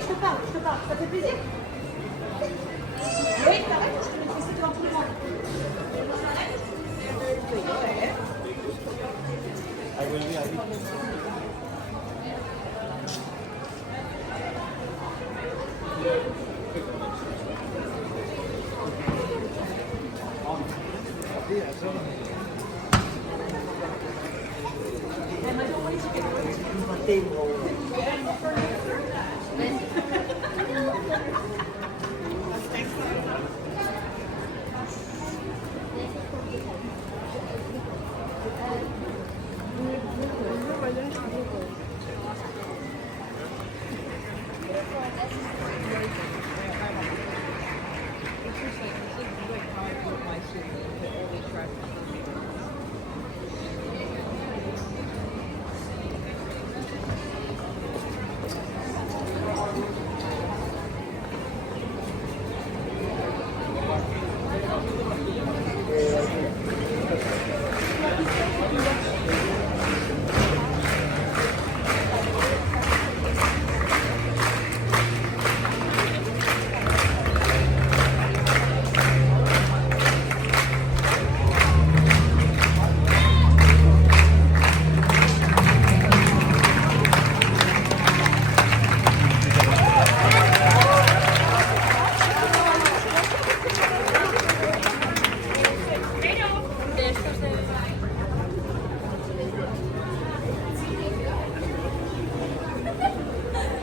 je te parle. Ça te fait plaisir? Oui, t'arrêtes, je te mets ça devant tout le monde.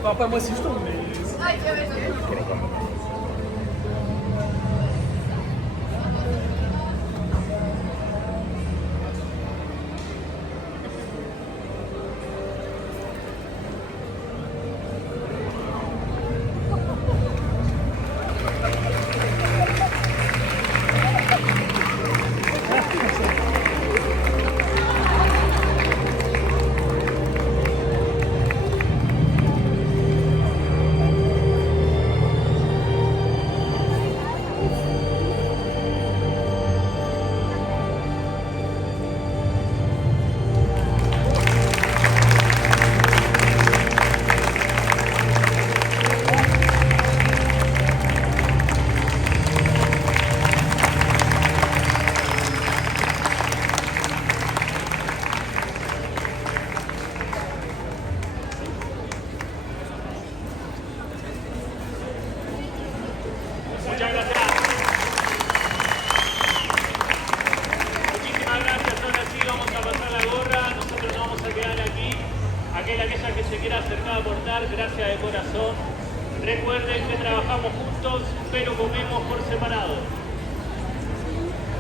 Enfin, pas moi si je tombe, mais... Muchas gracias. Muchísimas gracias. Ahora sí vamos a pasar la gorra. Nosotros nos vamos a quedar aquí. Aquella que se quiera acercar a aportar, gracias de corazón. Recuerden que trabajamos juntos, pero comemos por separado.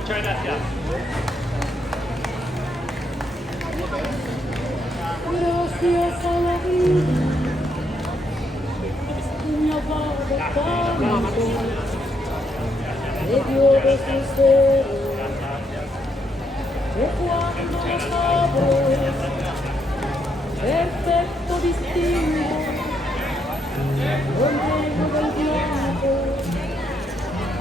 Muchas gracias. Gracias a la vida, me ha dado tanto, me dio de su ser, que cuando los abro, perfecto distingo, donde